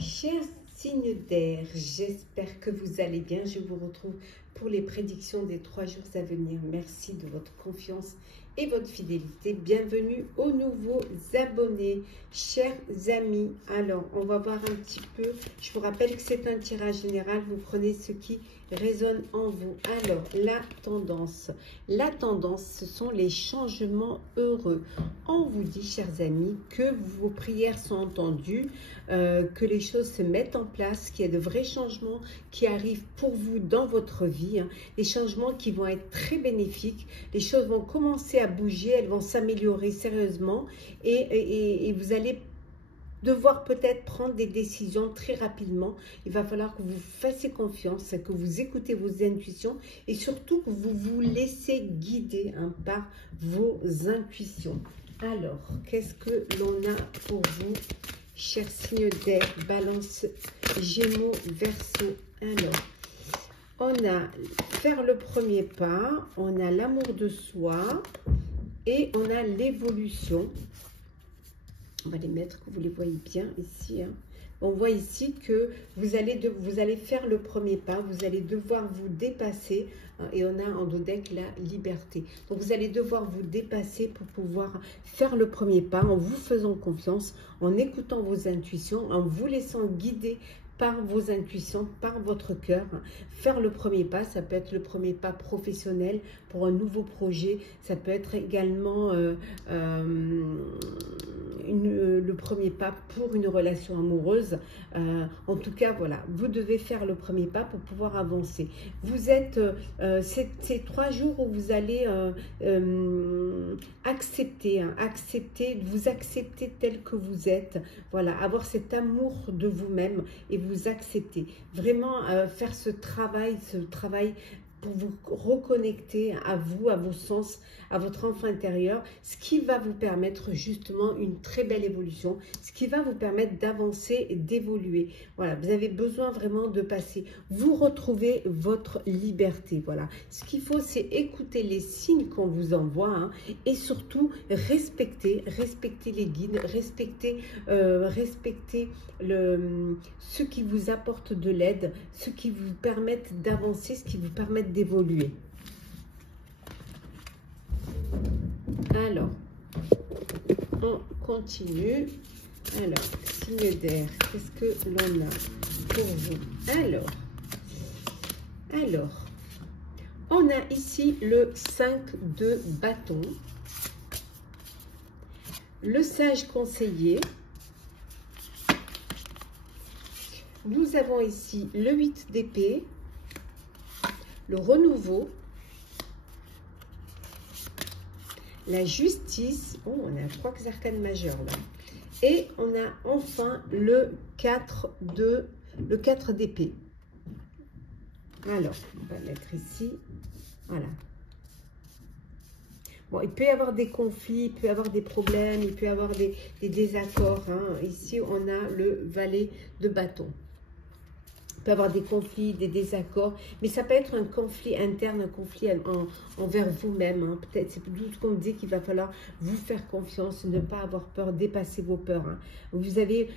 Chers signes d'air, j'espère que vous allez bien. Je vous retrouve pour les prédictions des 3 jours à venir. Merci de votre confiance et votre fidélité. Bienvenue aux nouveaux abonnés, chers amis. Alors, on va voir un petit peu. Je vous rappelle que c'est un tirage général. Vous prenez ce qui résonne en vous. Alors, la tendance. La tendance, ce sont les changements heureux. On vous dit, chers amis, que vos prières sont entendues, que les choses se mettent en place, qu'il y a de vrais changements qui arrivent pour vous dans votre vie, des changements qui vont être très bénéfiques, les choses vont commencer à bouger, elles vont s'améliorer sérieusement et vous allez devoir peut-être prendre des décisions très rapidement. Il va falloir que vous fassiez confiance, que vous écoutez vos intuitions et surtout que vous vous laissez guider par vos intuitions. Alors, qu'est-ce que l'on a pour vous, chers signes d'air, Balance, Gémeaux, Verseau? Alors, on a faire le premier pas, on a l'amour de soi et on a l'évolution. On va les mettre, que vous les voyez bien ici. On voit ici que vous allez faire le premier pas, vous allez devoir vous dépasser. Et on a en dodeck la liberté. Donc vous allez devoir vous dépasser pour pouvoir faire le premier pas en vous faisant confiance, en écoutant vos intuitions, en vous laissant guider par vos intuitions, par votre cœur. Faire le premier pas, ça peut être le premier pas professionnel pour un nouveau projet, ça peut être également le premier pas pour une relation amoureuse. En tout cas, voilà, vous devez faire le premier pas pour pouvoir avancer. Vous êtes, ces 3 jours où vous allez accepter, vous accepter tel que vous êtes, voilà, avoir cet amour de vous-même et vous accepter. Vraiment faire ce travail pour vous reconnecter à vous, à vos sens, à votre enfant intérieur, ce qui va vous permettre justement une très belle évolution, ce qui va vous permettre d'avancer et d'évoluer. Voilà, vous avez besoin vraiment de passer, vous retrouvez votre liberté. Voilà, ce qu'il faut, c'est écouter les signes qu'on vous envoie et surtout respecter les guides, respecter ceux qui vous apportent de l'aide, ceux qui vous permettent d'avancer, ce qui vous permettent d'évoluer. Alors, on continue. Alors, signe d'air, qu'est-ce que l'on a pour vous? Alors, on a ici le 5 de bâton, le sage conseiller. Nous avons ici le 8 d'épée, le renouveau, la justice. Oh, on a 3 arcanes majeures là. Et on a enfin le 4 d'épée. Alors, on va mettre ici. Voilà. Bon, il peut y avoir des conflits, il peut y avoir des problèmes, il peut y avoir des désaccords. Ici, on a le valet de bâton. Il peut y avoir des conflits, des désaccords, mais ça peut être un conflit interne, un conflit envers vous-même. Peut-être, c'est tout ce qu'on dit qu'il va falloir vous faire confiance, ne pas avoir peur, dépasser vos peurs. Vous avez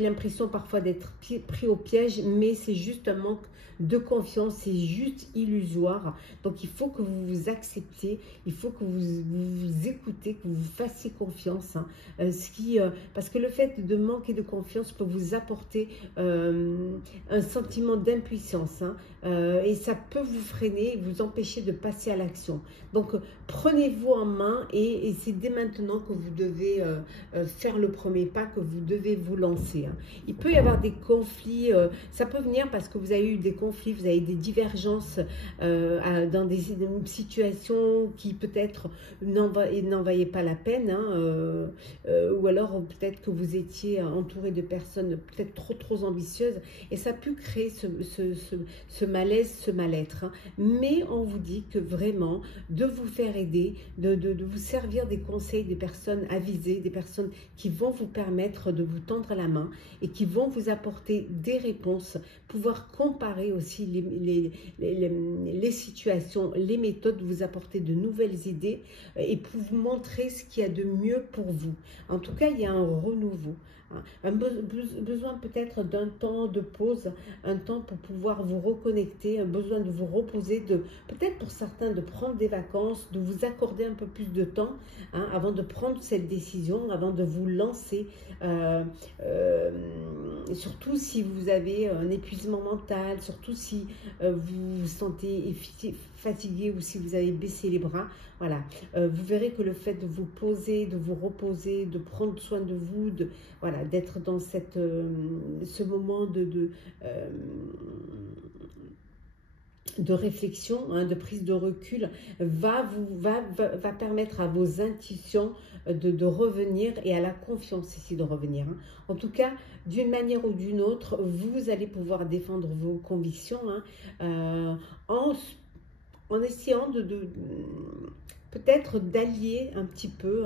l'impression parfois d'être pris au piège, mais c'est juste un manque de confiance, c'est juste illusoire. Donc, il faut que vous vous acceptiez, il faut que vous écoutez, que vous vous fassiez confiance. Parce que le fait de manquer de confiance peut vous apporter un sentiment d'impuissance et ça peut vous freiner, vous empêcher de passer à l'action. Donc, prenez-vous en main et c'est dès maintenant que vous devez faire le premier pas, que vous devez vous lancer. Il peut y avoir des conflits, ça peut venir parce que vous avez eu des conflits, vous avez des divergences dans des situations qui peut-être n'en valaient pas la peine, ou alors peut-être que vous étiez entouré de personnes peut-être trop ambitieuses et ça a pu créer ce malaise, ce mal-être. Mais on vous dit que vraiment, de vous faire aider, de vous servir des conseils des personnes avisées, des personnes qui vont vous permettre de vous tendre la main et qui vont vous apporter des réponses, pouvoir comparer aussi les situations, les méthodes, vous apporter de nouvelles idées et pour vous montrer ce qu'il y a de mieux pour vous. En tout cas, il y a un renouveau. hein. Besoin peut-être d'un temps de pause, un temps pour pouvoir vous reconnecter, un besoin de vous reposer, peut-être pour certains de prendre des vacances, de vous accorder un peu plus de temps, hein, avant de prendre cette décision, avant de vous lancer. Surtout si vous avez un épuisement mental, surtout si vous vous sentez fatigué ou si vous avez baissé les bras. Voilà, vous verrez que le fait de vous poser, de vous reposer, de prendre soin de vous, voilà, d'être dans ce moment de réflexion, hein, de prise de recul, va permettre à vos intuitions de revenir et à la confiance ici de revenir. Hein. En tout cas, d'une manière ou d'une autre, vous allez pouvoir défendre vos convictions, hein, en essayant peut-être d'allier un petit peu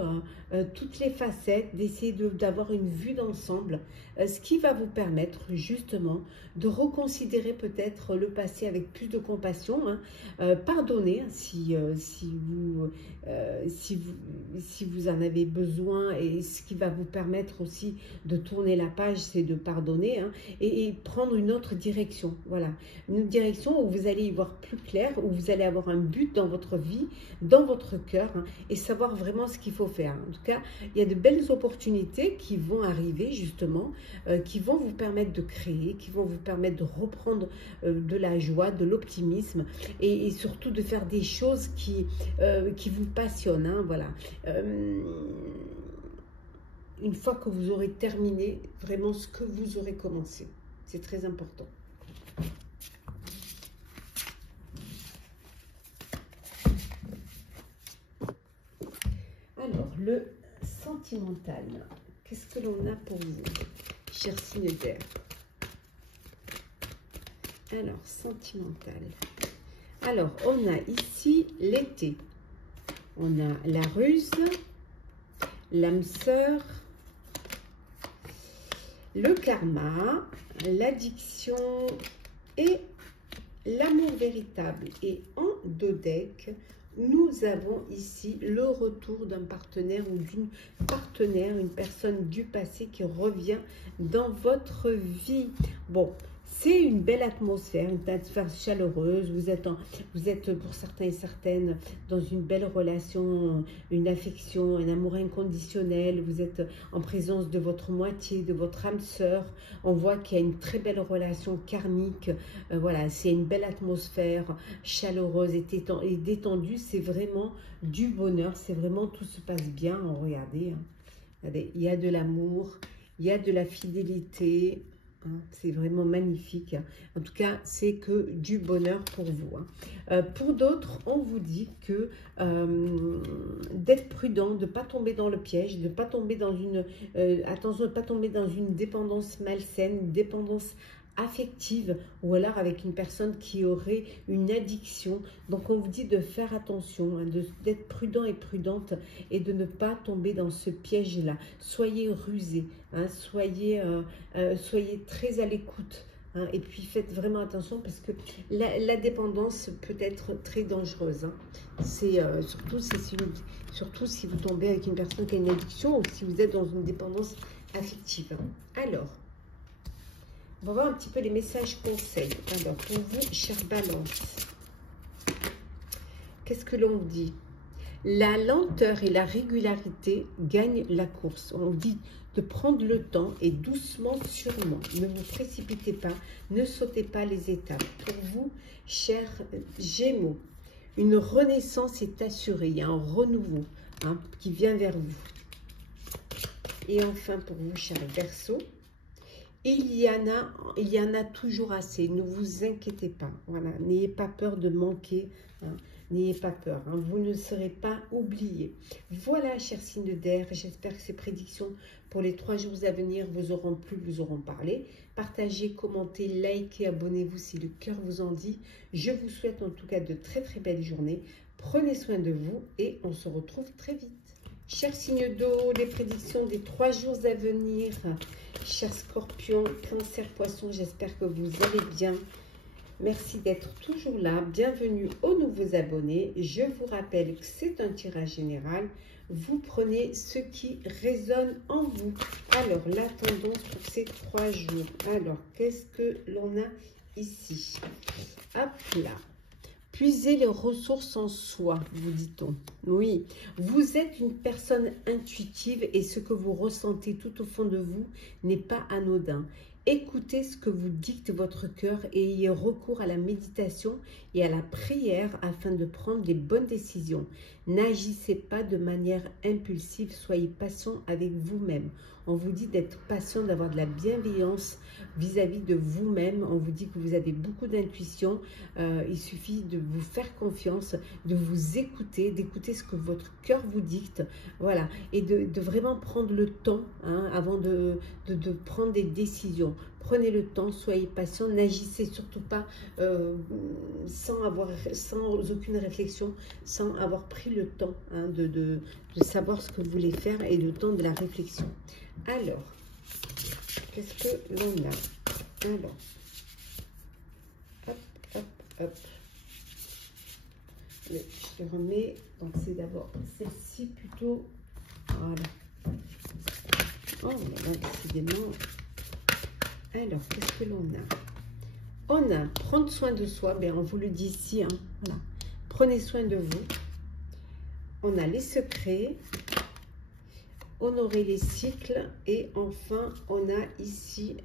toutes les facettes, d'essayer d'avoir une vue d'ensemble, ce qui va vous permettre justement de reconsidérer peut-être le passé avec plus de compassion, hein, pardonner si vous en avez besoin, et ce qui va vous permettre aussi de tourner la page, c'est de pardonner, hein, et prendre une autre direction, voilà, une direction où vous allez y voir plus clair, où vous allez avoir un but dans votre vie, dans votre cœur, hein, et savoir vraiment ce qu'il faut faire. En tout cas, il y a de belles opportunités qui vont arriver justement, qui vont vous permettre de créer, qui vont vous permettre de reprendre de la joie, de l'optimisme, et surtout de faire des choses qui vous passionnent, hein, voilà. Une fois que vous aurez terminé vraiment ce que vous aurez commencé, c'est très important. Alors, le sentimental, qu'est-ce que l'on a pour vous, cher signe d'air? Alors, sentimental. Alors, on a ici l'été. On a la ruse, l'âme sœur, le karma, l'addiction et l'amour véritable. Et en dos deck, nous avons ici le retour d'un partenaire ou d'une partenaire, une personne du passé qui revient dans votre vie. Bon, c'est une belle atmosphère, une atmosphère chaleureuse. Vous êtes pour certains et certaines dans une belle relation, une affection, un amour inconditionnel. Vous êtes en présence de votre moitié, de votre âme sœur. On voit qu'il y a une très belle relation karmique. Voilà, c'est une belle atmosphère chaleureuse et détendue. C'est vraiment du bonheur. C'est vraiment, tout se passe bien. Regardez, hein. Regardez, il y a de l'amour, il y a de la fidélité. C'est vraiment magnifique. En tout cas, c'est que du bonheur pour vous. Pour d'autres, on vous dit que d'être prudent, de ne pas tomber dans le piège, de ne pas tomber dans attention, de ne pas tomber dans une dépendance malsaine, une dépendance affective, ou alors avec une personne qui aurait une addiction. Donc on vous dit de faire attention, hein, d'être prudent et prudente, et de ne pas tomber dans ce piège là. Soyez rusés, hein, soyez très à l'écoute, hein, et puis faites vraiment attention, parce que la dépendance peut être très dangereuse, hein. C'est surtout si vous tombez avec une personne qui a une addiction, ou si vous êtes dans une dépendance affective. Alors, on va voir un petit peu les messages conseils. Alors, pour vous, chère Balance, qu'est-ce que l'on dit? La lenteur et la régularité gagnent la course. On dit de prendre le temps et doucement, sûrement. Ne vous précipitez pas, ne sautez pas les étapes. Pour vous, chers Gémeaux, une renaissance est assurée. Il y a un renouveau, hein, qui vient vers vous. Et enfin, pour vous, chers Verseaux, il y en a toujours assez. Ne vous inquiétez pas. Voilà, n'ayez pas peur de manquer, hein. N'ayez pas peur, hein. Vous ne serez pas oubliés. Voilà, chers signes d'air, j'espère que ces prédictions pour les 3 jours à venir vous auront plu, vous auront parlé. Partagez, commentez, likez, abonnez-vous si le cœur vous en dit. Je vous souhaite en tout cas de très très belles journées. Prenez soin de vous et on se retrouve très vite. Chers signes d'eau, les prédictions des 3 jours à venir. Chers Scorpions, Cancer, Poisson, j'espère que vous allez bien. Merci d'être toujours là. Bienvenue aux nouveaux abonnés. Je vous rappelle que c'est un tirage général. vous prenez ce qui résonne en vous. Alors, la tendance pour ces 3 jours. Alors, qu'est-ce que l'on a ici? Hop là. Puisez les ressources en soi, vous dit-on. Oui, vous êtes une personne intuitive et ce que vous ressentez tout au fond de vous n'est pas anodin. Écoutez ce que vous dicte votre cœur et ayez recours à la méditation et à la prière afin de prendre des bonnes décisions. N'agissez pas de manière impulsive, soyez patient avec vous-même. On vous dit d'être patient, d'avoir de la bienveillance vis-à-vis de vous-même. On vous dit que vous avez beaucoup d'intuition. Il suffit de vous faire confiance, de vous écouter, d'écouter ce que votre cœur vous dicte. Voilà. Et de vraiment prendre le temps avant de prendre des décisions. Prenez le temps, soyez patient, n'agissez surtout pas sans aucune réflexion, sans avoir pris le temps de savoir ce que vous voulez faire et le temps de la réflexion. Alors, qu'est-ce que l'on a? Alors, hop, hop, hop. Je te remets, donc c'est d'abord celle-ci plutôt. Voilà. Oh là là, décidément. Alors, qu'est-ce que l'on a? On a prendre soin de soi, bien on vous le dit ici, voilà. Prenez soin de vous. On a les secrets, honorer les cycles et enfin on a ici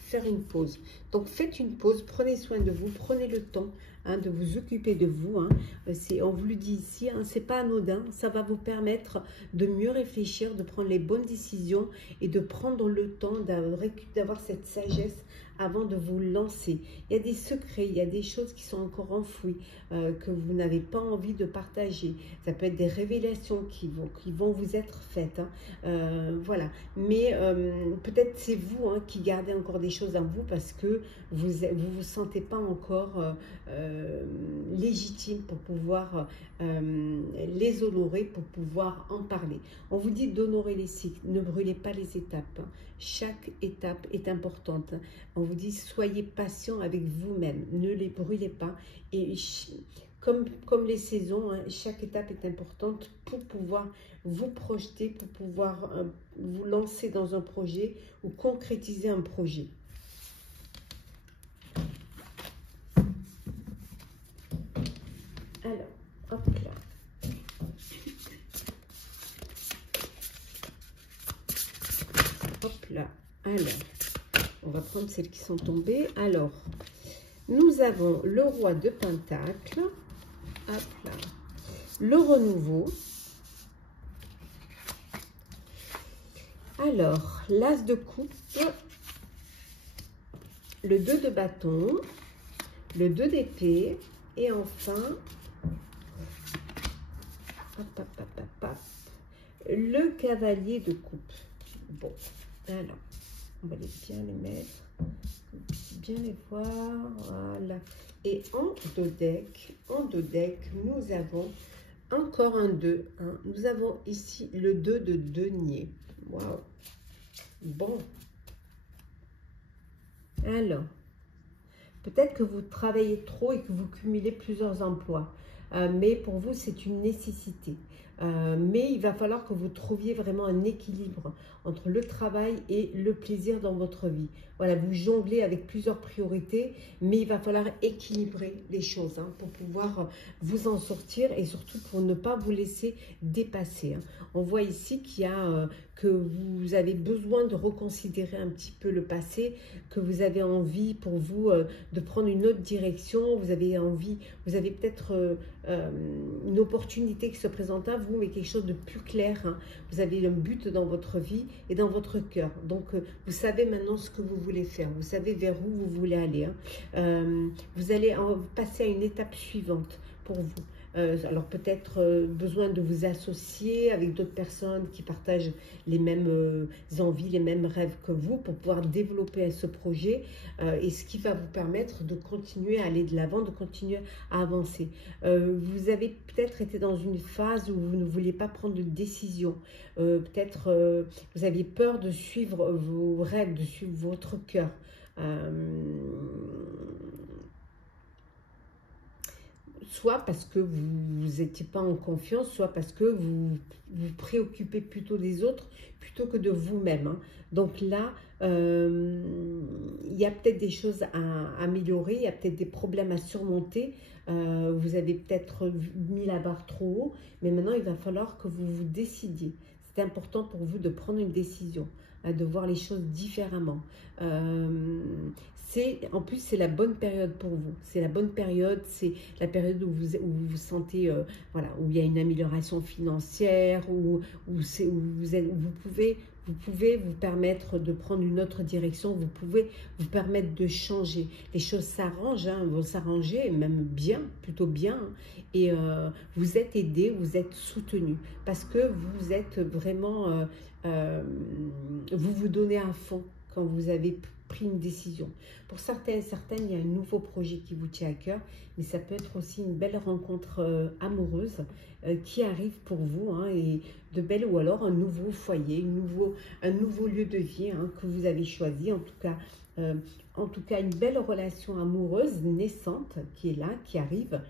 faire une pause. Donc faites une pause, prenez soin de vous, prenez le temps de vous occuper de vous. On vous le dit ici, c'est pas anodin, ça va vous permettre de mieux réfléchir, de prendre les bonnes décisions et de prendre le temps d'avoir cette sagesse avant de vous lancer. Il y a des secrets, il y a des choses qui sont encore enfouies, que vous n'avez pas envie de partager. Ça peut être des révélations qui vont vous être faites. Voilà. Mais peut-être c'est vous qui gardez encore des choses en vous parce que vous sentez pas encore légitime pour pouvoir les honorer, pour pouvoir en parler. On vous dit d'honorer les cycles, ne brûlez pas les étapes. Chaque étape est importante. On vous dit soyez patient avec vous-même, ne les brûlez pas. Et comme les saisons, chaque étape est importante pour pouvoir vous projeter, pour pouvoir vous lancer dans un projet ou concrétiser un projet. Alors, hop là. Hop là. Alors, on va prendre celles qui sont tombées. Alors, nous avons le roi de Pentacle. Hop là. Le renouveau. Alors, l'as de coupe. Le 2 de bâton. Le 2 d'épée. Et enfin, le cavalier de coupe. Bon, alors, on va bien les mettre, bien les voir, voilà. Et en dos deck, nous avons encore un 2. Nous avons ici le 2 de denier. Waouh. Bon. Alors, peut-être que vous travaillez trop et que vous cumulez plusieurs emplois. Mais pour vous, c'est une nécessité. Mais il va falloir que vous trouviez vraiment un équilibre entre le travail et le plaisir dans votre vie. Voilà, vous jonglez avec plusieurs priorités, mais il va falloir équilibrer les choses pour pouvoir vous en sortir et surtout pour ne pas vous laisser dépasser. On voit ici qu'il y a que vous avez besoin de reconsidérer un petit peu le passé, que vous avez envie pour vous de prendre une autre direction, vous avez envie, vous avez peut-être une opportunité qui se présente à vous, mais quelque chose de plus clair. Vous avez un but dans votre vie et dans votre cœur. Donc, vous savez maintenant ce que vous voulez faire. Vous savez vers où vous voulez aller. Vous allez passer à une étape suivante pour vous. Alors peut-être besoin de vous associer avec d'autres personnes qui partagent les mêmes envies, les mêmes rêves que vous pour pouvoir développer ce projet et ce qui va vous permettre de continuer à aller de l'avant, de continuer à avancer. Vous avez peut-être été dans une phase où vous ne vouliez pas prendre de décision. Peut-être vous aviez peur de suivre vos rêves, de suivre votre cœur. soit parce que vous n'étiez pas en confiance, soit parce que vous vous préoccupez plutôt des autres plutôt que de vous-même, hein. Donc là, il y a peut-être des choses à améliorer, il y a peut-être des problèmes à surmonter. Vous avez peut-être mis la barre trop haut, mais maintenant il va falloir que vous vous décidiez. C'est important pour vous de prendre une décision, hein, de voir les choses différemment. En plus, c'est la bonne période pour vous. C'est la bonne période, c'est la période où vous vous sentez, voilà, où il y a une amélioration financière, où vous pouvez vous permettre de prendre une autre direction, vous pouvez vous permettre de changer. Les choses s'arrangent, hein, vont s'arranger, même bien, plutôt bien, hein, et vous êtes aidé, vous êtes soutenu, parce que vous êtes vraiment, vous vous donnez à fond quand vous avez pris une décision. Pour certains et certaines, il y a un nouveau projet qui vous tient à cœur, mais ça peut être aussi une belle rencontre amoureuse qui arrive pour vous, hein, et de belles, ou alors un nouveau foyer, un nouveau lieu de vie, hein, que vous avez choisi. En tout cas, une belle relation amoureuse naissante qui est là, qui arrive.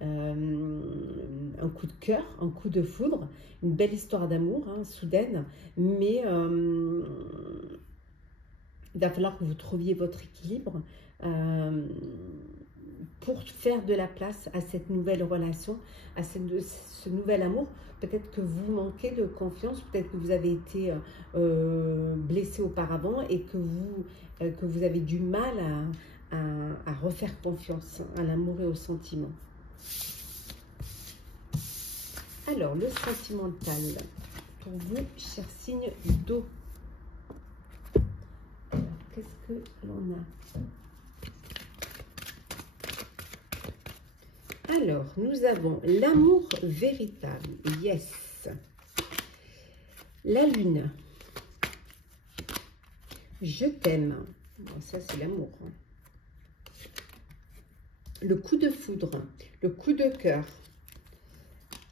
Un coup de cœur, un coup de foudre, une belle histoire d'amour, hein, soudaine, mais il va falloir que vous trouviez votre équilibre pour faire de la place à cette nouvelle relation, à ce nouvel amour. Peut-être que vous manquez de confiance, peut-être que vous avez été blessé auparavant et que vous avez du mal à refaire confiance à l'amour et au sentiment. Alors, le sentimental pour vous, cher signe d'eau. Alors, qu'est-ce que l'on a? Alors, nous avons l'amour véritable. Yes. La lune. Je t'aime. Bon, ça, c'est l'amour. Le coup de foudre. Le coup de cœur.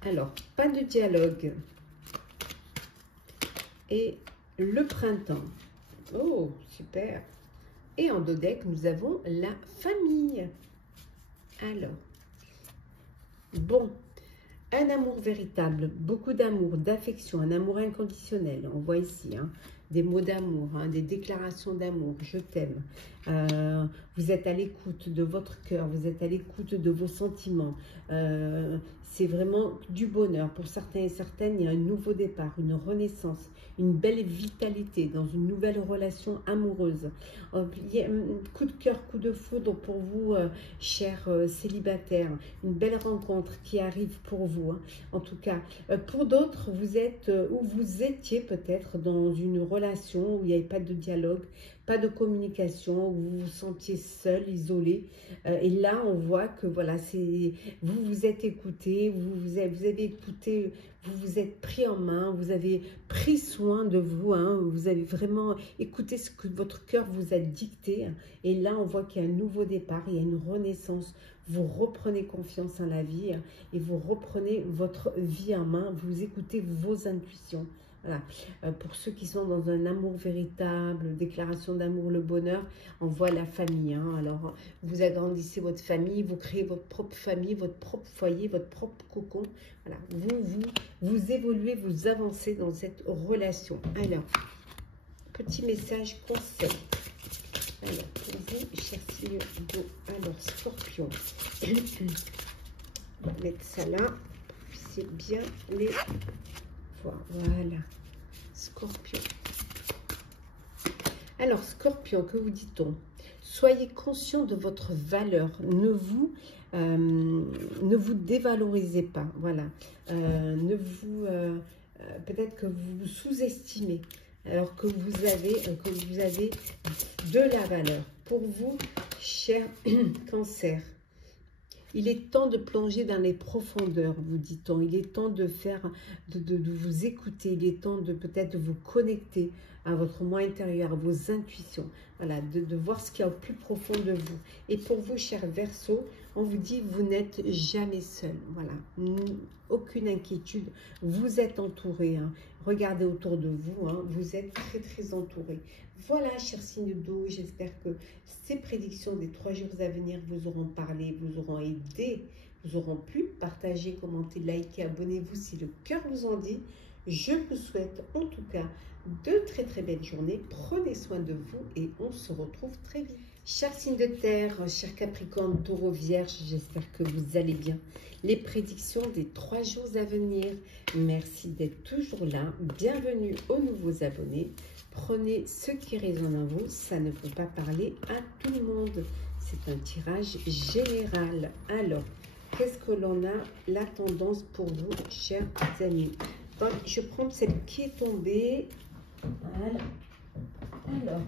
Alors, pas de dialogue. Et le printemps. Oh, super. Et en dodec, nous avons la famille. Alors, bon, un amour véritable, beaucoup d'amour, d'affection, un amour inconditionnel. On voit ici, hein, des mots d'amour, hein, des déclarations d'amour. Je t'aime. Vous êtes à l'écoute de votre cœur, vous êtes à l'écoute de vos sentiments. C'est vraiment du bonheur. Pour certains et certaines, il y a un nouveau départ, une renaissance, une belle vitalité dans une nouvelle relation amoureuse. Il y a un coup de cœur, coup de foudre pour vous, chers célibataires. Une belle rencontre qui arrive pour vous, hein. En tout cas, pour d'autres, vous êtes ou vous étiez peut-être dans une relation où il n'y avait pas de dialogue, pas de communication, où vous vous sentiez seul, isolé. Et là, on voit que voilà, vous vous êtes écouté, vous avez écouté, vous vous êtes pris en main, vous avez pris soin de vous, hein, vous avez vraiment écouté ce que votre cœur vous a dicté. Et là, on voit qu'il y a un nouveau départ, il y a une renaissance. Vous reprenez confiance en la vie et vous reprenez votre vie en main, vous écoutez vos intuitions. Voilà. Pour ceux qui sont dans un amour véritable, déclaration d'amour, le bonheur, on voit la famille, hein. Alors, vous agrandissez votre famille, vous créez votre propre famille, votre propre foyer, votre propre cocon. Voilà. Vous évoluez, vous avancez dans cette relation. Alors, petit message conseil. Alors, pour vous, chers signes d'eau, alors, Scorpion. On va mettre ça là, c'est bien les... Voilà, Scorpion. Alors, Scorpion, que vous dit-on? Soyez conscient de votre valeur. Ne vous dévalorisez pas. Voilà. Peut-être que vous vous sous-estimez alors que vous avez de la valeur. Pour vous, cher Cancer, il est temps de plonger dans les profondeurs, vous dit-on. Il est temps de vous écouter. Il est temps de peut-être vous connecter à votre moi intérieur, à vos intuitions. Voilà, de voir ce qu'il y a au plus profond de vous. Et pour vous, cher Verseau, on vous dit, vous n'êtes jamais seul. Voilà, aucune inquiétude. Vous êtes entouré, hein. Regardez autour de vous, hein. Vous êtes très, très entouré. Voilà, chers signes d'eau, j'espère que ces prédictions des 3 jours à venir vous auront parlé, vous auront aidé nous aurons pu partager, commenter, liker, abonnez-vous si le cœur vous en dit. Je vous souhaite en tout cas de très très belles journées. Prenez soin de vous et on se retrouve très vite. Chers signes de terre, chers Capricorne, Taureau, Vierge, j'espère que vous allez bien. Les prédictions des 3 jours à venir. Merci d'être toujours là. Bienvenue aux nouveaux abonnés. Prenez ce qui résonne en vous. Ça ne peut pas parler à tout le monde. C'est un tirage général. Alors, qu'est-ce que l'on a? La tendance pour vous, chers amis. Donc, je prends celle qui est tombée. Voilà. Alors,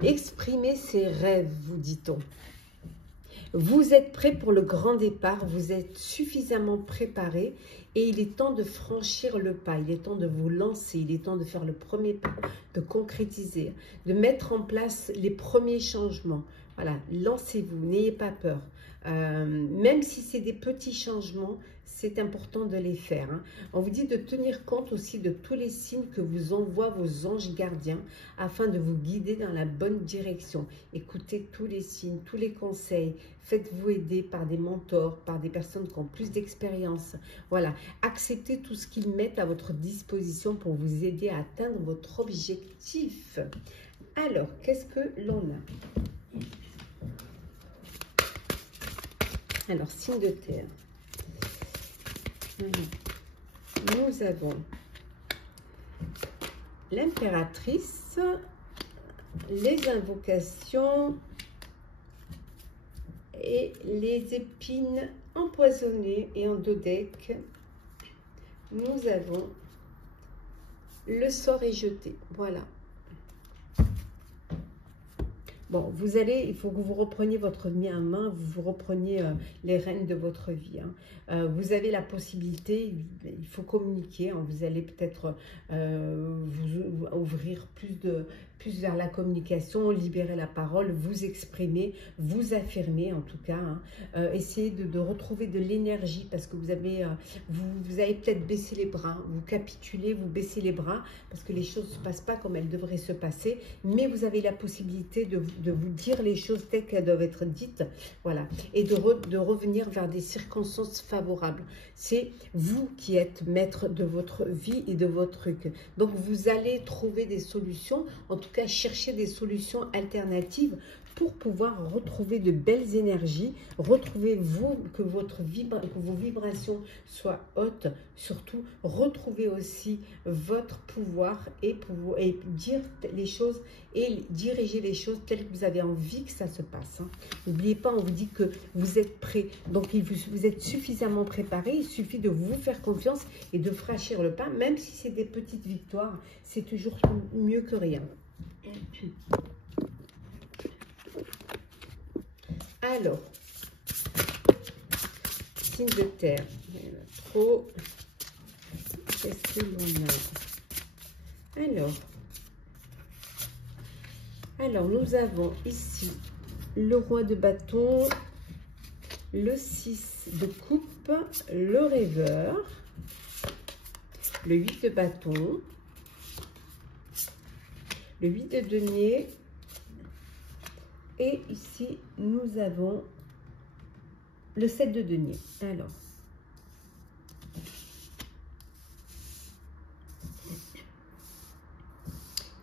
exprimer ses rêves, vous dit-on. Vous êtes prêt pour le grand départ, vous êtes suffisamment préparé et il est temps de franchir le pas, il est temps de vous lancer, il est temps de faire le premier pas, de concrétiser, de mettre en place les premiers changements. Voilà, lancez-vous, n'ayez pas peur. Même si c'est des petits changements, c'est important de les faire. Hein. On vous dit de tenir compte aussi de tous les signes que vous envoient vos anges gardiens afin de vous guider dans la bonne direction. Écoutez tous les signes, tous les conseils. Faites-vous aider par des mentors, par des personnes qui ont plus d'expérience. Voilà, acceptez tout ce qu'ils mettent à votre disposition pour vous aider à atteindre votre objectif. Alors, qu'est-ce que l'on a? Alors, signe de terre. Nous avons l'impératrice, les invocations et les épines empoisonnées. Et en 2 decks, nous avons le sort est jeté. Voilà. Bon, il faut que vous repreniez votre vie en main, vous repreniez les rênes de votre vie. Hein. Vous avez la possibilité, il faut communiquer, hein, vous allez peut-être vous ouvrir plus vers la communication, libérer la parole, vous exprimer, vous affirmer en tout cas. Hein. Essayez de retrouver de l'énergie parce que vous avez peut-être baissé les bras, vous capitulez, vous baissez les bras parce que les choses ne se passent pas comme elles devraient se passer, mais vous avez la possibilité de vous dire les choses telles qu'elles doivent être dites, voilà, et de revenir vers des circonstances favorables. C'est vous qui êtes maître de votre vie et de votre truc. Donc, vous allez trouver des solutions, en tout cas, chercher des solutions alternatives pour pouvoir retrouver de belles énergies, retrouver que vos vibrations soient hautes, surtout retrouver aussi votre pouvoir et dire les choses et diriger les choses telles que vous avez envie que ça se passe. Hein. N'oubliez pas, on vous dit que vous êtes prêt, donc vous êtes suffisamment préparé, il suffit de vous faire confiance et de franchir le pas, même si c'est des petites victoires, c'est toujours mieux que rien. Alors, signe de terre, trop, qu'est-ce que l'on a? Alors, nous avons ici le roi de bâton, le 6 de coupe, le rêveur, le 8 de bâton, le 8 de denier, et ici, nous avons le 7 de denier. Alors,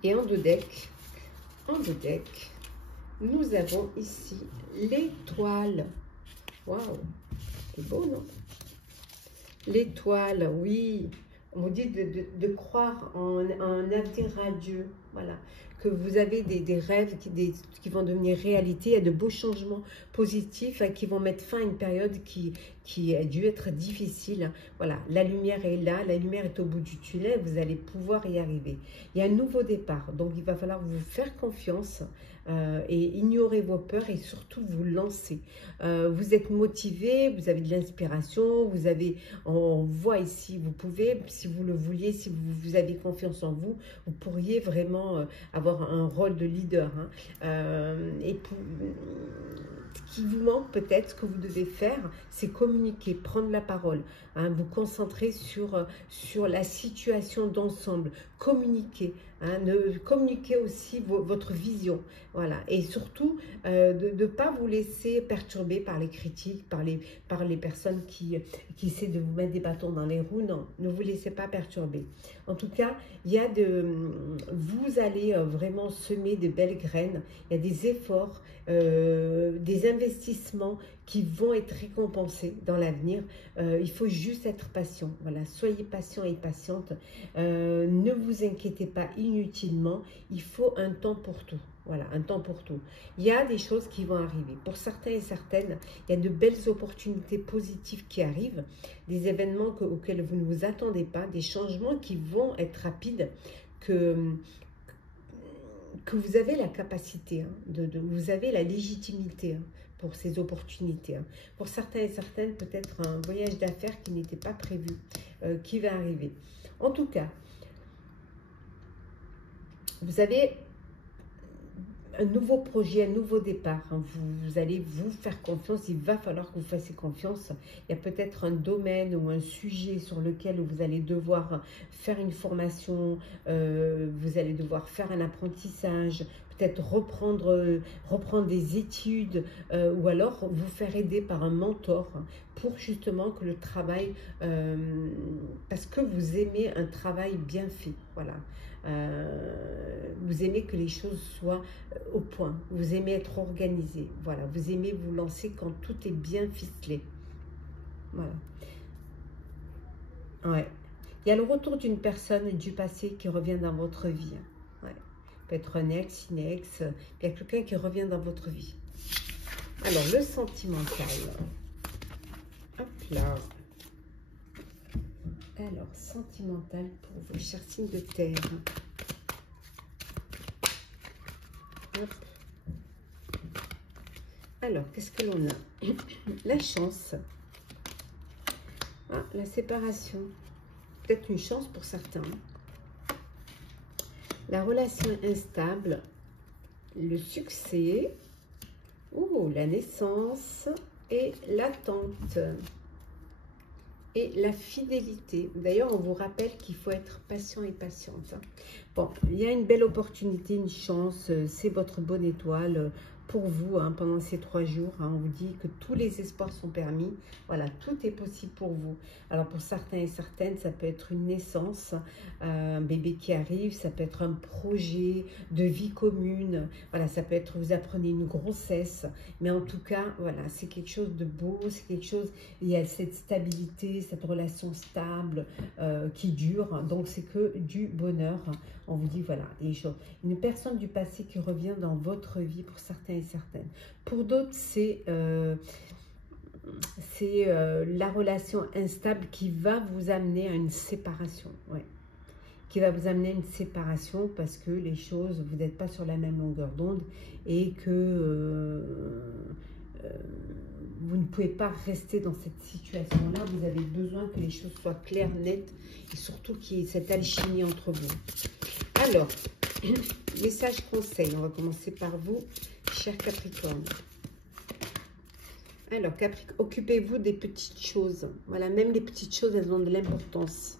et en 2 decks, nous avons ici l'étoile. Waouh, c'est beau, non? L'étoile, oui. On vous dit de croire en un avenir radieux. Voilà. Que vous avez des rêves qui vont devenir réalité. Il y a de beaux changements positifs qui vont mettre fin à une période qui a dû être difficile. Voilà, la lumière est là, la lumière est au bout du tunnel, vous allez pouvoir y arriver. Il y a un nouveau départ, donc il va falloir vous faire confiance et ignorer vos peurs et surtout vous lancer. Vous êtes motivé, vous avez de l'inspiration, on voit ici, vous pouvez, si vous le vouliez, si vous avez confiance en vous, vous pourriez vraiment avoir avoir un rôle de leader. Hein. Et pour, ce qui vous manque peut-être, ce que vous devez faire, c'est communiquer, prendre la parole, hein, vous concentrer sur la situation d'ensemble, communiquer, hein, communiquer aussi votre vision, voilà, et surtout de ne pas vous laisser perturber par les critiques, par les personnes qui essaient de vous mettre des bâtons dans les roues. Non, ne vous laissez pas perturber. En tout cas, vous allez vraiment semer de belles graines, il y a des efforts, des investissements qui vont être récompensés dans l'avenir. Il faut juste être patient. Voilà, soyez patient et patiente. Ne vous inquiétez pas inutilement. Il faut un temps pour tout. Voilà, un temps pour tout. Il y a des choses qui vont arriver. Pour certains et certaines, il y a de belles opportunités positives qui arrivent, des événements auxquels vous ne vous attendez pas, des changements qui vont être rapides, que vous avez la capacité, hein, vous avez la légitimité, hein, pour ces opportunités. Hein. Pour certains et certaines, peut-être un voyage d'affaires qui n'était pas prévu, qui va arriver. En tout cas, vous avez un nouveau projet, un nouveau départ. Hein. Vous allez vous faire confiance. Il va falloir que vous fassiez confiance. Il y a peut-être un domaine ou un sujet sur lequel vous allez devoir faire une formation, vous allez devoir faire un apprentissage, peut-être reprendre des études, ou alors vous faire aider par un mentor pour justement que le travail, parce que vous aimez un travail bien fait, voilà. Vous aimez que les choses soient au point, vous aimez être organisé, voilà, vous aimez vous lancer quand tout est bien ficelé, voilà. Ouais. Il y a le retour d'une personne du passé qui revient dans votre vie. Ouais. Peut être un ex, une ex, il y a quelqu'un qui revient dans votre vie. Alors, le sentimental. Hop là. Alors, sentimental pour vos chers signes de terre. Hop. Alors, qu'est-ce que l'on a? La chance. Ah, la séparation. Peut-être une chance pour certains. La relation instable. Le succès. Oh, la naissance et l'attente. Et la fidélité. D'ailleurs, on vous rappelle qu'il faut être patient et patiente. Bon, il y a une belle opportunité, une chance. C'est votre bonne étoile pour vous, hein, pendant ces 3 jours. Hein, on vous dit que tous les espoirs sont permis. Voilà, tout est possible pour vous. Alors, pour certains et certaines, ça peut être une naissance, un bébé qui arrive. Ça peut être un projet de vie commune. Voilà, ça peut être, vous apprenez une grossesse. Mais en tout cas, voilà, c'est quelque chose de beau. C'est quelque chose, il y a cette stabilité, cette relation stable qui dure. Donc, c'est que du bonheur. On vous dit, voilà, les choses. Une personne du passé qui revient dans votre vie pour certains et certaines. Pour d'autres, c'est la relation instable qui va vous amener à une séparation. Ouais. Qui va vous amener à une séparation parce que les choses, vous n'êtes pas sur la même longueur d'onde et que vous ne pouvez pas rester dans cette situation-là. Vous avez besoin que les choses soient claires, nettes et surtout qu'il y ait cette alchimie entre vous. Alors, message conseil, on va commencer par vous, cher Capricorne. Alors, Capricorne, occupez-vous des petites choses. Voilà, même les petites choses, elles ont de l'importance.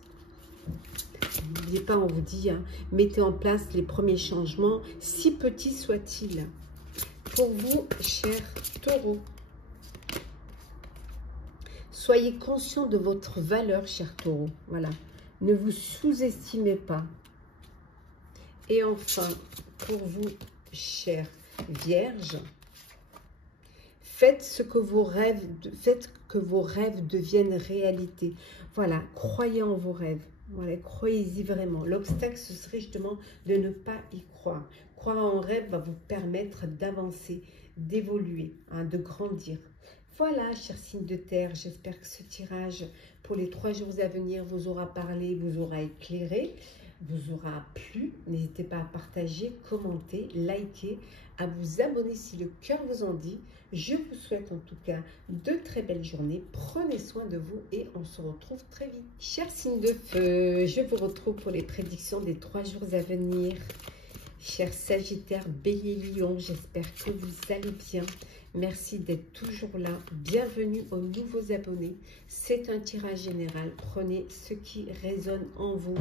N'oubliez pas, on vous dit, hein, mettez en place les premiers changements, si petits soient-ils. Pour vous, cher Taureau, soyez conscient de votre valeur, cher Taureau. Voilà, ne vous sous-estimez pas. Et enfin, pour vous, chère Vierge, faites que vos rêves deviennent réalité. Voilà, croyez en vos rêves. Voilà, croyez-y vraiment. L'obstacle, ce serait justement de ne pas y croire. Croire en rêve va vous permettre d'avancer, d'évoluer, hein, de grandir. Voilà, chers signes de terre, j'espère que ce tirage pour les 3 jours à venir vous aura parlé, vous aura éclairé, vous aura plu. N'hésitez pas à partager, commenter, liker, à vous abonner si le cœur vous en dit. Je vous souhaite en tout cas de très belles journées. Prenez soin de vous et on se retrouve très vite. Chers signes de feu, je vous retrouve pour les prédictions des 3 jours à venir. Chers Sagittaires, Bélier, Lion, j'espère que vous allez bien. Merci d'être toujours là. Bienvenue aux nouveaux abonnés. C'est un tirage général. Prenez ce qui résonne en vous.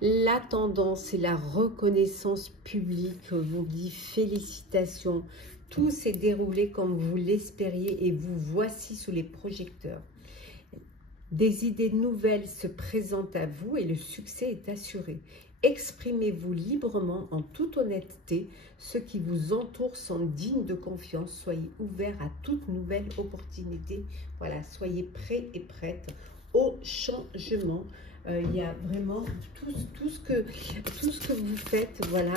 La tendance et la reconnaissance publique vous dit félicitations. Tout s'est déroulé comme vous l'espériez et vous voici sous les projecteurs. Des idées nouvelles se présentent à vous et le succès est assuré. Exprimez-vous librement en toute honnêteté. Ceux qui vous entourent sont dignes de confiance. Soyez ouverts à toute nouvelle opportunité. Voilà, soyez prêts et prêtes au changement. Il y a vraiment tout ce que vous faites, voilà,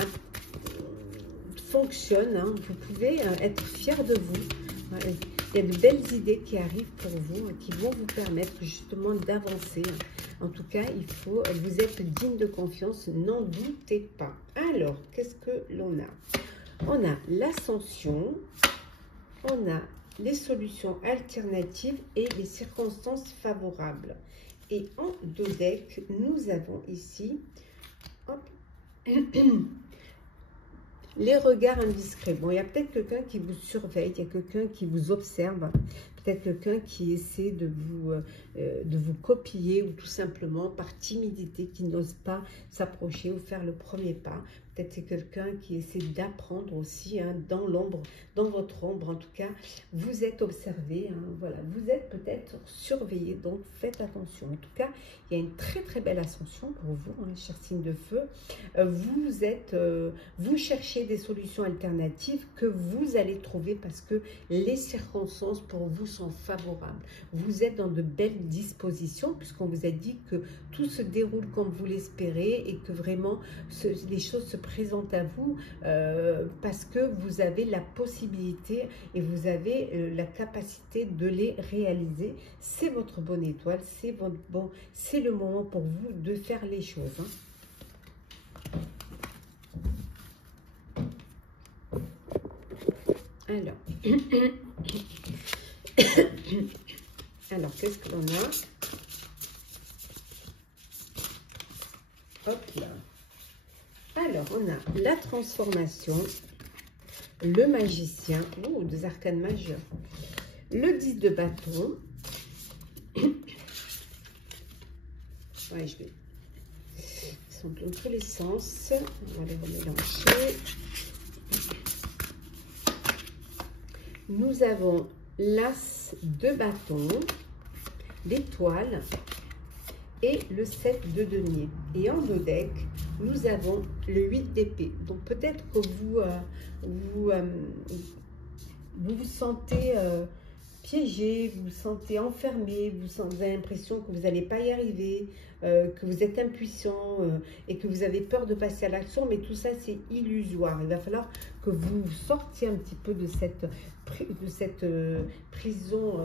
fonctionne. Hein. Vous pouvez être fiers de vous. Ouais. Il y a de belles idées qui arrivent pour vous, qui vont vous permettre justement d'avancer. En tout cas, vous êtes digne de confiance, n'en doutez pas. Alors, qu'est-ce que l'on a? On a l'ascension, on a les solutions alternatives et les circonstances favorables. Et en deux decks, nous avons ici hop, les regards indiscrets. Bon, il y a peut-être quelqu'un qui vous surveille, il y a quelqu'un qui vous observe, peut-être quelqu'un qui essaie de vous copier ou tout simplement par timidité, qui n'ose pas s'approcher ou faire le premier pas. Peut-être c'est quelqu'un qui essaie d'apprendre aussi hein, dans l'ombre, dans votre ombre. En tout cas, vous êtes observé, hein, voilà, vous êtes peut-être surveillé, donc faites attention. En tout cas, il y a une très belle ascension pour vous, hein, chers signes de feu. Vous cherchez des solutions alternatives que vous allez trouver parce que les circonstances pour vous sont favorables. Vous êtes dans de belles dispositions puisqu'on vous a dit que tout se déroule comme vous l'espérez et que vraiment les choses se présentent à vous parce que vous avez la possibilité et vous avez la capacité de les réaliser. C'est votre bonne étoile, c'est le moment pour vous de faire les choses. Hein. Alors, qu'est-ce que l'on a? Hop là. Alors, on a la transformation, le magicien, deux arcanes majeurs, le 10 de bâton. Ouais, ils sont dans tous les sens. On va les remélanger. Nous avons l'as de bâton, l'étoile et le 7 de denier. Et en dos deck, nous avons le 8 d'épée. Donc peut-être que vous vous sentez piégé, vous vous sentez enfermé, vous avez l'impression que vous n'allez pas y arriver, que vous êtes impuissant et que vous avez peur de passer à l'action, mais tout ça c'est illusoire. Il va falloir que vous sortiez un petit peu de cette prison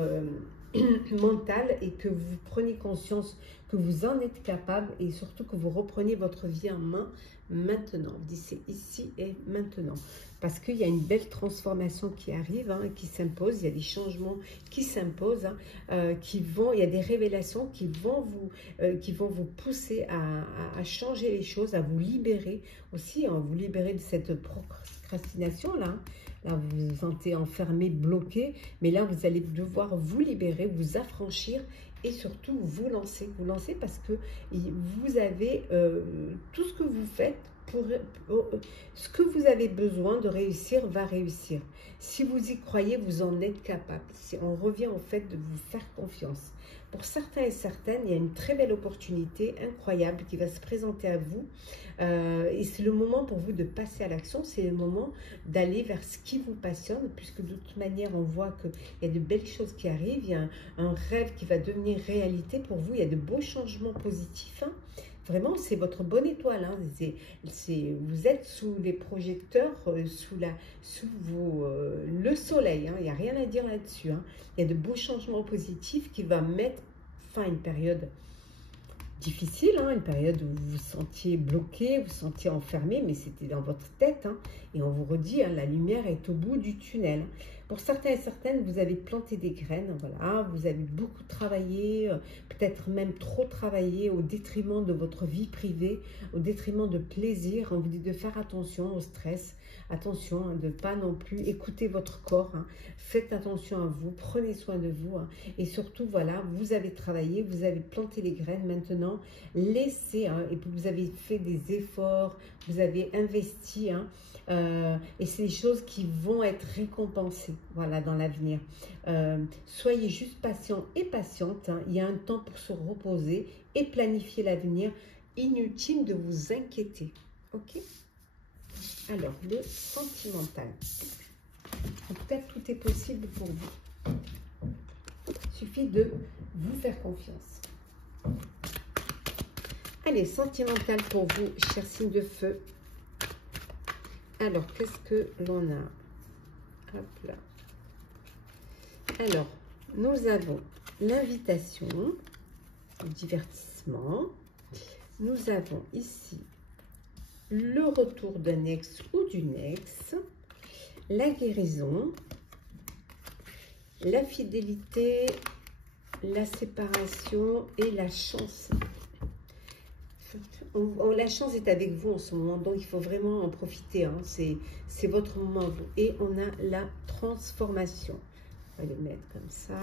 mentale et que vous preniez conscience que vous en êtes capable et surtout que vous repreniez votre vie en main maintenant. C'est ici et maintenant. Parce qu'il y a une belle transformation qui arrive, hein, qui s'impose, il y a des changements qui s'imposent, hein, il y a des révélations qui vont vous pousser à changer les choses, à vous libérer aussi, hein, vous libérer de cette procrastination là. Là, vous vous sentez enfermé, bloqué, mais là, vous allez devoir vous libérer, vous affranchir et surtout vous lancer parce que vous avez tout ce que vous faites, ce que vous avez besoin de réussir va réussir. Si vous y croyez, vous en êtes capable. On revient au fait de vous faire confiance. Pour certains et certaines, il y a une très belle opportunité incroyable qui va se présenter à vous. Et c'est le moment pour vous de passer à l'action. C'est le moment d'aller vers ce qui vous passionne, puisque de toute manière, on voit qu'il y a de belles choses qui arrivent. Il y a un rêve qui va devenir réalité pour vous. Il y a de beaux changements positifs. Hein. Vraiment, c'est votre bonne étoile. Hein. Vous êtes sous les projecteurs, le soleil. Hein. Il n'y a rien à dire là-dessus. Hein. Il y a de beaux changements positifs qui vont mettre fin à une période difficile, hein, une période où vous vous sentiez bloqué, vous vous sentiez enfermé, mais c'était dans votre tête. Hein. Et on vous redit, hein, la lumière est au bout du tunnel. Pour certains et certaines, vous avez planté des graines, voilà, vous avez beaucoup travaillé, peut-être même trop travaillé au détriment de votre vie privée, au détriment de plaisir. On vous dit de faire attention au stress, attention de ne pas non plus écouter votre corps, hein. Faites attention à vous, prenez soin de vous, hein. Et surtout, voilà, vous avez travaillé, vous avez planté les graines, maintenant, laissez, hein, et puis vous avez fait des efforts, vous avez investi, hein, et c'est des choses qui vont être récompensées, voilà, dans l'avenir. Soyez juste patient et patiente, hein. Il y a un temps pour se reposer et planifier l'avenir. Inutile de vous inquiéter, ok? Alors, le sentimental. En tout cas, tout est possible pour vous. Il suffit de vous faire confiance. Allez, sentimental pour vous, chers signes de feu. Alors, qu'est-ce que l'on a? Hop là. Alors, nous avons l'invitation, le divertissement. Nous avons ici le retour d'un ex ou d'une ex, la guérison, la fidélité, la séparation et la chance. La chance est avec vous en ce moment, donc il faut vraiment en profiter, hein. C'est votre moment, vous. Et on a la transformation. On va le mettre comme ça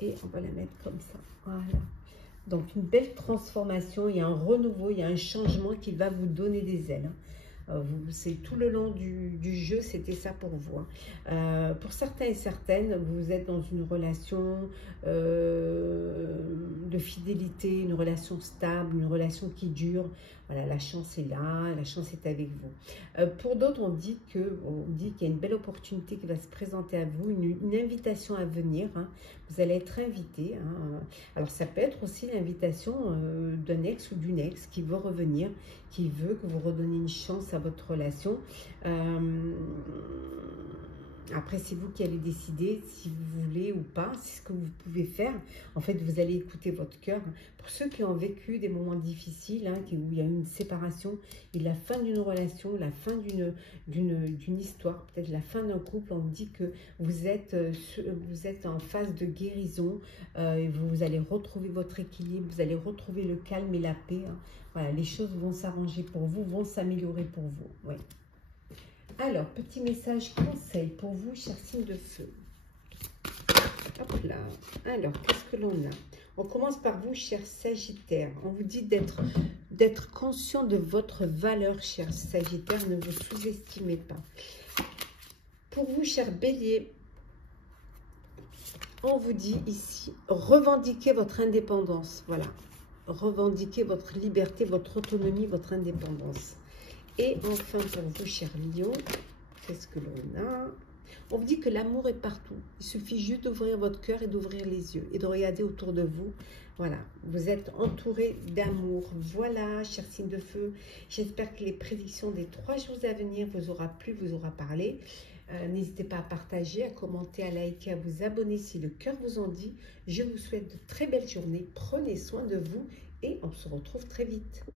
et on va la mettre comme ça. Voilà. Donc une belle transformation, il y a un renouveau, il y a un changement qui va vous donner des ailes, hein. C'est tout le long du jeu, c'était ça pour vous, hein. Pour certains et certaines, vous êtes dans une relation de fidélité, une relation stable, une relation qui dure. Voilà, la chance est là, la chance est avec vous. Pour d'autres, on dit qu'il y a une belle opportunité qui va se présenter à vous, une invitation à venir, hein. Vous allez être invité, hein. Alors ça peut être aussi l'invitation d'un ex ou d'une ex qui veut revenir, qui veut que vous redonniez une chance à votre relation. Après, c'est vous qui allez décider si vous voulez ou pas, c'est ce que vous pouvez faire. En fait, vous allez écouter votre cœur. Pour ceux qui ont vécu des moments difficiles, hein, où il y a eu une séparation, et la fin d'une relation, la fin d'une histoire, peut-être la fin d'un couple, on vous dit que vous êtes en phase de guérison, et vous allez retrouver votre équilibre, vous allez retrouver le calme et la paix, hein. Voilà, les choses vont s'arranger pour vous, vont s'améliorer pour vous. Ouais. Alors, petit message conseil pour vous, chers signes de feu. Hop là. Alors, qu'est-ce que l'on a? On commence par vous, chers Sagittaires. On vous dit d'être conscient de votre valeur, chers Sagittaires. Ne vous sous-estimez pas. Pour vous, chers Béliers, on vous dit ici, revendiquez votre indépendance. Voilà. Revendiquez votre liberté, votre autonomie, votre indépendance. Et enfin, pour vous, chers Lions, qu'est-ce que l'on a? On vous dit que l'amour est partout. Il suffit juste d'ouvrir votre cœur et d'ouvrir les yeux et de regarder autour de vous. Voilà, vous êtes entouré d'amour. Voilà, chers signes de feu, j'espère que les prédictions des 3 jours à venir vous aura plu, vous aura parlé. N'hésitez pas à partager, à commenter, à liker, à vous abonner si le cœur vous en dit. Je vous souhaite de très belles journées. Prenez soin de vous et on se retrouve très vite.